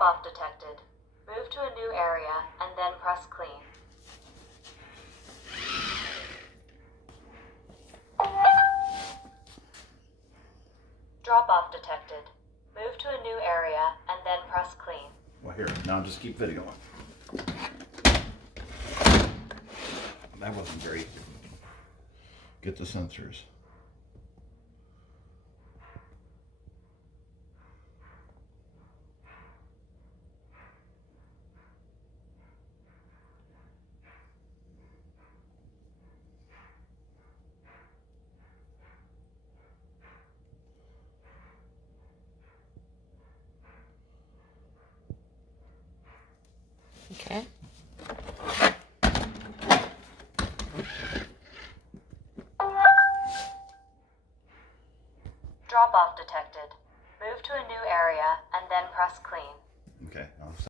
Drop-off detected. Move to a new area and then press clean. Drop-off detected. Move to a new area and then press clean. Well, here, now just keep videoing. That wasn't very. Get the sensors. Okay. Drop-off detected. Move to a new area and then press clean. Okay, now